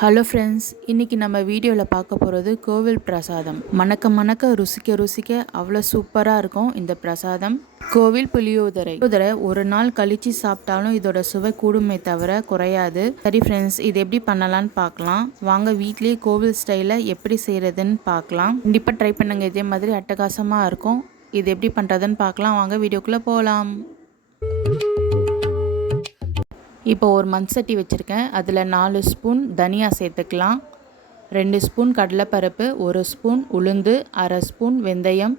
Hello friends இன்றைக்கி நம்ம வீடியோவில் பார்க்க போகிறது கோவில் பிரசாதம். மணக்க மணக்க ருசிக்க ருசிக்க அவ்வளோ சூப்பராக இருக்கும் இந்த பிரசாதம். கோவில் புளியோதரை. புளியோதரை ஒரு நாள் கழித்து சாப்பிட்டாலும் இதோட சுவை கூடுமே தவிர குறையாது. சரி ஃப்ரெண்ட்ஸ் இது எப்படி பண்ணலான்னு பார்க்கலாம். வாங்க வீட்லேயே கோவில் ஸ்டைலில் எப்படி செய்கிறதுன்னு பார்க்கலாம். கண்டிப்பாக ட்ரை பண்ணுங்கள் இதே மாதிரி அட்டகாசமாக இருக்கும். இது எப்படி பண்ணுறதுன்னு பார்க்கலாம். வாங்க வீடியோக்குள்ளே போகலாம் இப்போ ஒரு மண் சட்டி வச்சுருக்கேன். அதில் நாலு ஸ்பூன் தனியா சேர்த்துக்கலாம். ரெண்டு ஸ்பூன் கடலைப்பருப்பு ஒரு ஸ்பூன் உளுந்து அரை ஸ்பூன் வெந்தயம்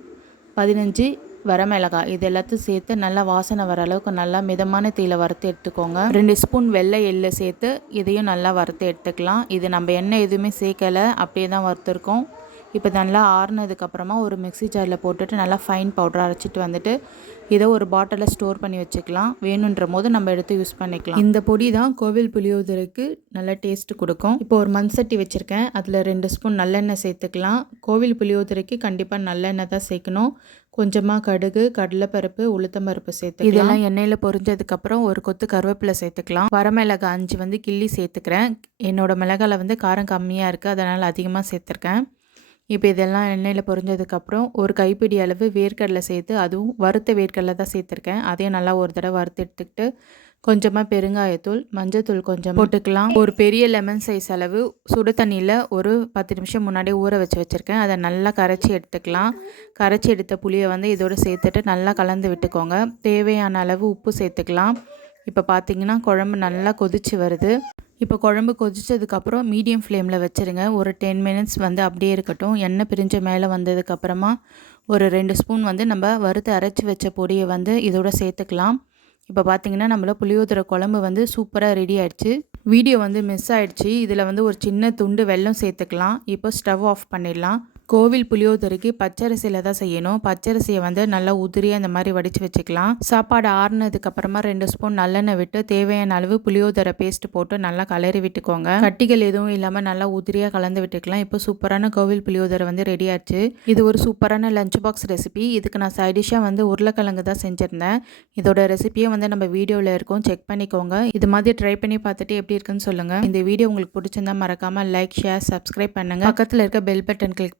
பதினஞ்சு வரமிளகாய். இது எல்லாத்தையும் சேர்த்து நல்லா வாசனை வர அளவுக்கு நல்லா மிதமான தீயில வறுத்து எடுத்துக்கோங்க. ரெண்டு ஸ்பூன் வெள்ளை எள்ளு சேர்த்து இதையும் நல்லா வறுத்து எடுத்துக்கலாம். இது நம்ம எண்ணெய் எதுவுமே சேர்க்கலை. அப்படியே தான் வறுத்துருக்கோம். இப்போ நல்லா ஆறுனதுக்கப்புறமா ஒரு மிக்ஸி ஜாரில் போட்டுட்டு நல்லா ஃபைன் பவுடர் அரைச்சிட்டு வந்துட்டு இதை ஒரு பாட்டிலில் ஸ்டோர் பண்ணி வச்சுக்கலாம். வேணுன்ற போது நம்ம எடுத்து யூஸ் பண்ணிக்கலாம். இந்த பொடி தான் கோவில் புளியோதரைக்கு நல்லா டேஸ்ட் கொடுக்கும். இப்போ ஒரு மண் சட்டி வச்சுருக்கேன். அதில் ரெண்டு ஸ்பூன் நல்லெண்ணெய் சேர்த்துக்கலாம். கோவில் புளியோதரைக்கு கண்டிப்பாக நல்லெண்ணெய் தான் சேர்க்கணும். கொஞ்சமாக கடுகு கடலைப்பருப்பு உளுத்தம்பருப்பு சேர்த்து இதெல்லாம் எண்ணெயில் பொரிஞ்சதுக்கப்புறம் ஒரு கொத்து கருவேப்பிலை சேர்த்துக்கலாம். வரமிளகாய் அஞ்சு வந்து கிள்ளி சேர்த்துக்கிறேன். என்னோட மிளகாயில் வந்து காரம் கம்மியாக இருக்குது அதனால் அதிகமாக சேர்த்துருக்கேன். இப்போ இதெல்லாம் எண்ணெயில் பொரிஞ்சதுக்கப்புறம் ஒரு கைப்பிடி அளவு வேர்க்கடலை சேர்த்து அதுவும் வறுத்த வேர்க்கடலை தான் சேர்த்துருக்கேன். அதையும் நல்லா ஒரு தடவை வறுத்து எடுத்துக்கிட்டு கொஞ்சமாக பெருங்காயத்தூள் மஞ்சத்தூள் கொஞ்சம் போட்டுக்கலாம். ஒரு பெரிய லெமன் சைஸ் அளவு சுடு தண்ணியில் ஒரு பத்து நிமிஷம் முன்னாடியே ஊற வச்சு வச்சுருக்கேன். அதை நல்லா கரைச்சி எடுத்துக்கலாம். கரைச்சி எடுத்த புளியை வந்து இதோடு சேர்த்துட்டு நல்லா கலந்து விட்டுக்கோங்க. தேவையான அளவு உப்பு சேர்த்துக்கலாம். இப்போ பார்த்தீங்கன்னா குழம்பு நல்லா கொதிச்சு வருது. இப்போ குழம்பு கொதித்ததுக்கப்புறம் மீடியம் ஃப்ளேமில் வச்சுருங்க. ஒரு டென் மினிட்ஸ் வந்து அப்படியே இருக்கட்டும். எண்ணெய் பிரிஞ்ச மேலே வந்ததுக்கப்புறமா ஒரு ரெண்டு ஸ்பூன் வந்து நம்ம வறுத்து அரைச்சி வச்ச பொடியை வந்து இதோட சேர்த்துக்கலாம். இப்போ பார்த்தீங்கன்னா நம்மள புளியோதரை குழம்பு வந்து சூப்பராக ரெடி ஆயிடுச்சு. வீடியோ வந்து மிஸ் ஆயிடுச்சு. இதில் வந்து ஒரு சின்ன துண்டு வெல்லம் சேர்த்துக்கலாம். இப்போ ஸ்டவ் ஆஃப் பண்ணிடலாம். கோவில் புளியோதரைக்கு பச்சரிசியில் தான் செய்யணும். பச்சரிசியை வந்து நல்லா உதிரியாக இந்த மாதிரி வடித்து வச்சுக்கலாம். சாப்பாடு ஆறுனதுக்கு அப்புறமா ரெண்டு ஸ்பூன் நல்லெண்ணெய் விட்டு தேவையான அளவு புளியோதரை பேஸ்ட் போட்டு நல்லா கலரி விட்டுக்கோங்க. கட்டிகள் எதுவும் இல்லாமல் நல்லா உதிரியாக கலந்து விட்டுக்கலாம். இப்போ சூப்பரான கோவில் புளியோதரை வந்து ரெடி ஆச்சு. இது ஒரு சூப்பரான லஞ்ச் பாக்ஸ் ரெசிபி இதுக்கு நான் சைடிஷாக வந்து உருளைக்கிழங்கு தான் செஞ்சுருந்தேன். இதோட ரெசிபியை வந்து நம்ம வீடியோவில் இருக்கும். செக் பண்ணிக்கோங்க. இது மாதிரி ட்ரை பண்ணி பார்த்துட்டு எப்படி இருக்குன்னு சொல்லுங்கள் இந்த வீடியோ உங்களுக்கு பிடிச்சிருந்தா மறக்காமல் லைக் ஷேர் சப்ஸ்கிரைப் பண்ணுங்கள் பக்கத்தில் இருக்க பெல் பட்டன் கிளிக்